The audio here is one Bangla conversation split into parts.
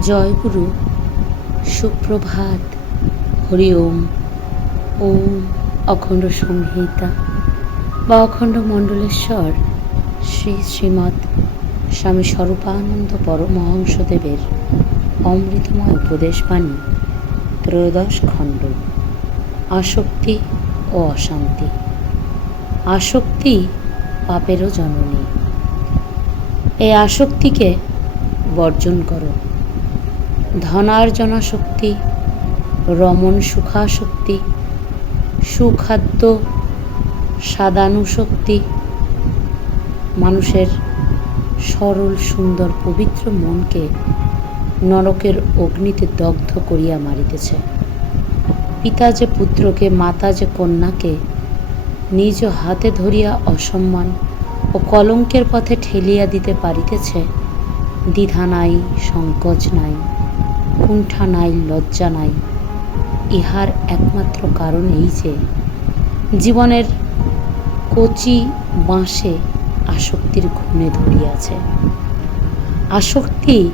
জয়গুরু, সুপ্রভাত, হরি ওম ওম অখণ্ড সংহিতা, বা অখণ্ড মণ্ডলেশ্বর, শ্রী শ্রীমৎ স্বামী স্বরূপানন্দ পরমহংসদেবের অমৃতময় উপদেশবাণী, ত্রয়োদশ খণ্ড, আসক্তি ও অশান্তি। আসক্তি পাপেরও জননী। এই আসক্তিকে বর্জন করো। ধনার্জনাশক্তি, রমণ সুখাসক্তি সুখাদ্য সাদানুশক্তি, মানুষের সরল, সুন্দর, পবিত্র মনকে নরকের অগ্নিতে দগ্ধ করিয়া মারিতেছে। পিতা যে পুত্রকে, মাতা যে কন্যাকে নিজ হাতে ধরিয়া অসম্মান ও কলঙ্কের পথে ঠেলিয়া দিতে পারিতেছে, দ্বিধা নাই, সংকোচ নাই। কুণ্ঠা নাই, লজ্জা নাই। ইহার একমাত্র কারণ এই যে, জীবনের কচি বাঁশে আসক্তির ঘুণে ধরিয়াছে। আসক্তি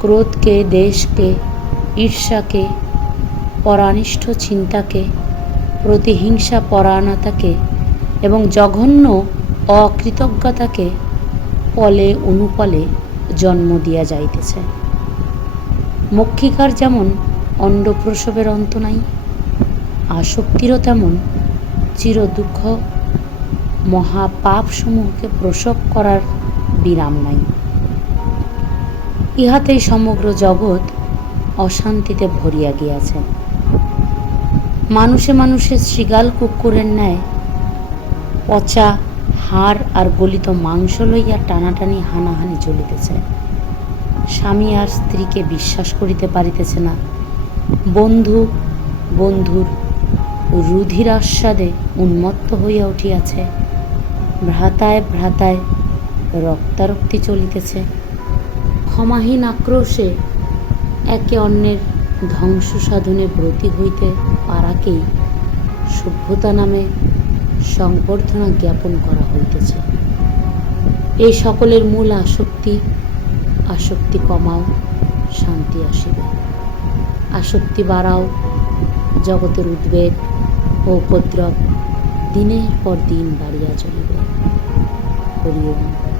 ক্রোধকে, দেশকে, ঈর্ষাকে, পরানিষ্ঠ চিন্তাকে, প্রতিহিংসা পরায়ণতাকে এবং জঘন্য অকৃতজ্ঞতাকে পলে অনুপলে জন্ম দিয়া যাইতেছে। মক্ষিকার যেমন অণ্ডপ্রসবের অন্ত নাই, আসক্তিরও তেমন চির দুঃখ মহাপাপসমূহকে প্রসব করার বিরাম নাই। ইহাতেই সমগ্র জগৎ অশান্তিতে ভরিয়া গিয়াছে। মানুষে মানুষে শৃগাল কুকুরের ন্যায় পচা হাড় আর গলিত মাংস লইয়া টানাটানি হানাহানি চলিতেছে। স্বামী আর স্ত্রীকে বিশ্বাস করিতে পারিতেছে না। বন্ধু, বন্ধুর রুধির আস্বাদে উন্মত্ত হইয়া উঠিয়াছে। ভ্রাতায় ভ্রাতায় রক্তারক্তি চলিতেছে। ক্ষমাহীন আক্রোশে একে অন্যের ধ্বংস সাধনে ব্রতী হইতে পারাকেই সভ্যতা নামে সংবর্ধনা জ্ঞাপন করা হইতেছে। এই সকলের মূল আসক্তি আসক্তি কমাও, শান্তি আসিবে। আসক্তি বাড়াও, জগতের উদ্বেগ ও উপদ্রব দিনের পর দিন বাড়িয়া চলিবে। হরি ওম